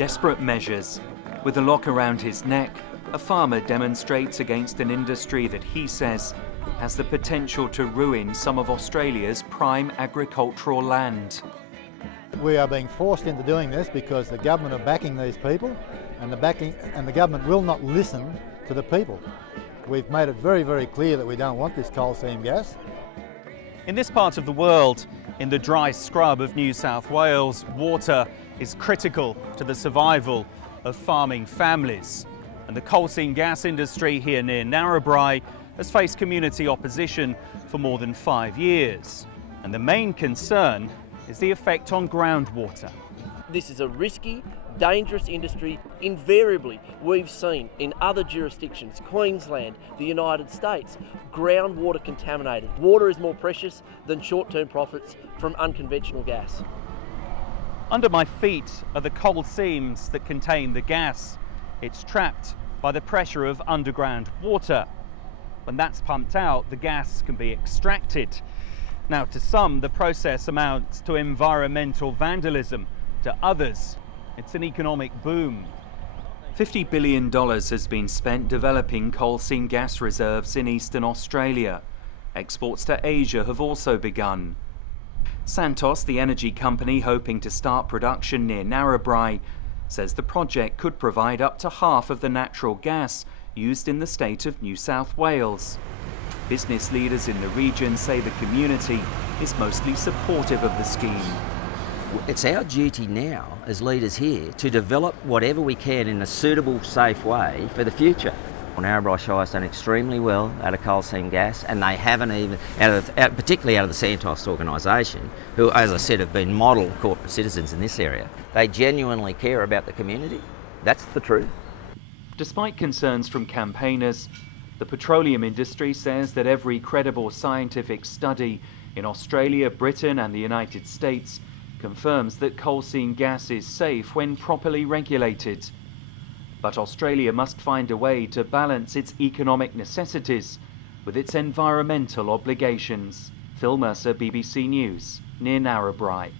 Desperate measures. With a lock around his neck, a farmer demonstrates against an industry that he says has the potential to ruin some of Australia's prime agricultural land. We are being forced into doing this because the government are backing these people, and the government will not listen to the people. We've made it very, very clear that we don't want this Coalseam gas. In this part of the world, in the dry scrub of New South Wales, water is critical to the survival of farming families. And the coal seam gas industry here near Narrabri has faced community opposition for more than 5 years. And the main concern is the effect on groundwater. This is a risky, dangerous industry. Invariably, we've seen in other jurisdictions, Queensland, the United States, groundwater contaminated. Water is more precious than short-term profits from unconventional gas. Under my feet are the coal seams that contain the gas. It's trapped by the pressure of underground water. When that's pumped out, the gas can be extracted. Now, to some, the process amounts to environmental vandalism. To others, it's an economic boom. $50 billion has been spent developing coal seam gas reserves in eastern Australia. Exports to Asia have also begun. Santos, the energy company hoping to start production near Narrabri, says the project could provide up to half of the natural gas used in the state of New South Wales. Business leaders in the region say the community is mostly supportive of the scheme. It's our duty now as leaders here to develop whatever we can in a suitable, safe way for the future. Narrabri Shire's done extremely well out of coal seam gas, and they haven't even, particularly out of the Santos organisation, who, as I said, have been model corporate citizens in this area. They genuinely care about the community. That's the truth. Despite concerns from campaigners, the petroleum industry says that every credible scientific study in Australia, Britain and the United States confirms that coal seam gas is safe when properly regulated. But Australia must find a way to balance its economic necessities with its environmental obligations. Phil Mercer, BBC News, near Narrabri.